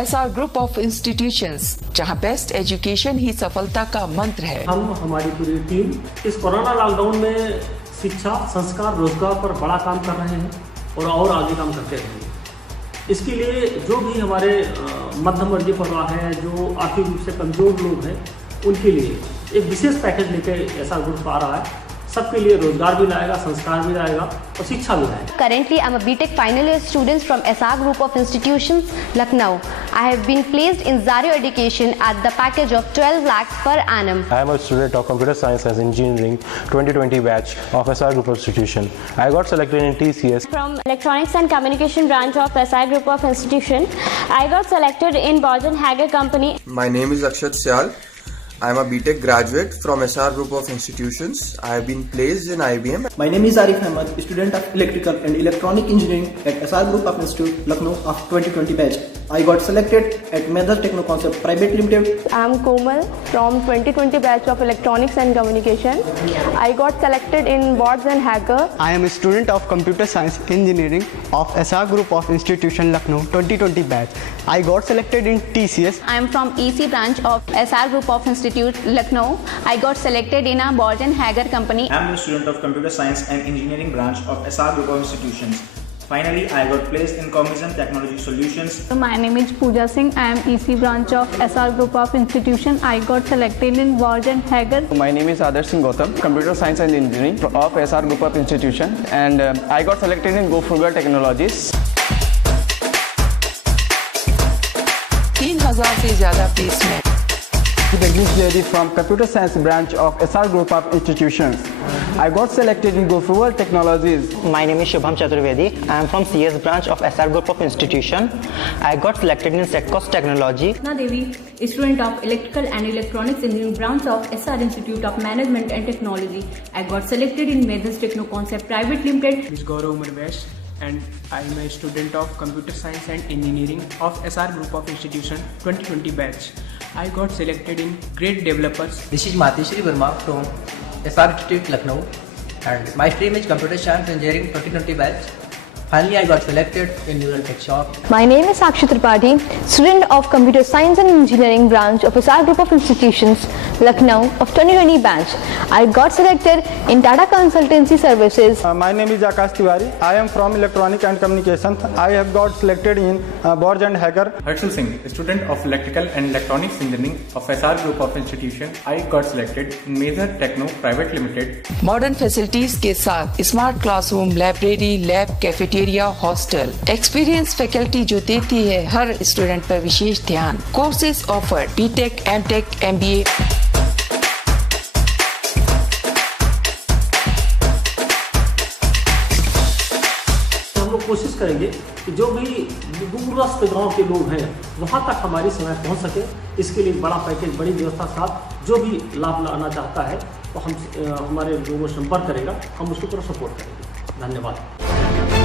SR Group of Institutions, जहां best education ही सफलता का मंत्र है। हम हमारी पूरी टीम इस कोरोना लॉकडाउन में शिक्षा, संस्कार, रोजगार पर बड़ा काम कर रहे हैं और आगे काम करते रहेंगे। इसके लिए जो भी हमारे मध्यम वर्गीय परिवार है, जो आर्थिक रूप से कमजोर लोग हैं, उनके लिए एक विशेष पैकेज लेकर SR ग्रुप आ रहा है। सबके लिए रोजगार भी लाएगा, संस्कार भी लाएगा और शिक्षा भी लाएगा। Currently, I am a BTech final year student from SR Group of Institutions, Lucknow. I have been placed in Zario Education at the package of 12 lakhs per annum. I am a student of Computer Science and Engineering 2020 batch of SR Group of Institution. I got selected in TCS. From Electronics and Communication branch of SR Group of Institution, I got selected in Borden Hager Company. My name is Akshat Syal. I am a BTech graduate from SR Group of Institutions. I have been placed in IBM. My name is Arif Ahmed, student of Electrical and Electronic Engineering at SR Group of Institute, Lucknow of 2020 batch. I got selected at Medha Techno Concept Private Limited. I am Komal from 2020 batch of Electronics and Communication. I got selected in Boards and Hacker. I am a student of Computer Science Engineering of SR Group of Institution, Lucknow 2020 batch. I got selected in TCS. I am from EC branch of SR Group of Institute, Lucknow. I got selected in a Borden Hager Company. I am a student of Computer Science and Engineering branch of SR Group of Institutions. Finally, I got placed in Cognizant Technology Solutions. My name is Pooja Singh. I am EC branch of SR Group of Institution. I got selected in Borden Hager. My name is Adarsh Singh Gautam, Computer Science and Engineering of SR Group of Institution, and I got selected in GoFrugal Technologies. 3000 से ज्यादा placement. The English lady from Computer Science branch of SR Group of Institutions. I got selected in GoFrugal Technologies. My name is Shubham Chaturvedi. I am from CS branch of SR Group of Institution. I got selected in Setcos Technology. Ratna Devi, student of Electrical and Electronics Engineering branch of SR Institute of Management and Technology. I got selected in Medhas Techno Concept Private Limited. This is Gaurav Marvesh, and I am a student of Computer Science and Engineering of SR Group of Institution 2020 batch. I got selected in Great Developers. This is Matishri Verma from SR Institute, Lucknow, and my stream is Computer Science Engineering 2020 batch. Finally, I got selected in Neural Tech Shop. My name is Sakshi Tripathi, student of Computer Science and Engineering branch of SR Group of Institutions, Lucknow of 2020 batch. I got selected in Tata Consultancy Services. My name is Akash Tiwari. I am from Electronic and Communication. I have got selected in Borj and Hacker. Harshal Singh, student of Electrical and Electronics Engineering of SR Group of Institution. I got selected in Medha Techno Private Limited. Modern facilities के साथ smart classroom, library, lab, cafeteria, hostel, experience faculty जो देती है हर student पर विशेष ध्यान। Courses offered BTech, MTech, MBA। हम लोग कोशिश करेंगे कि जो भी दूरस्थ गांव के लोग हैं वहां तक हमारी सेवाएं पहुंच सके। इसके लिए बड़ा पैकेज, बड़ी व्यवस्था के साथ जो भी लाभ लाना चाहता है तो हम हमारे लोगों को संपर्क करेगा, हम उसको पूरा सपोर्ट करेंगे। धन्यवाद।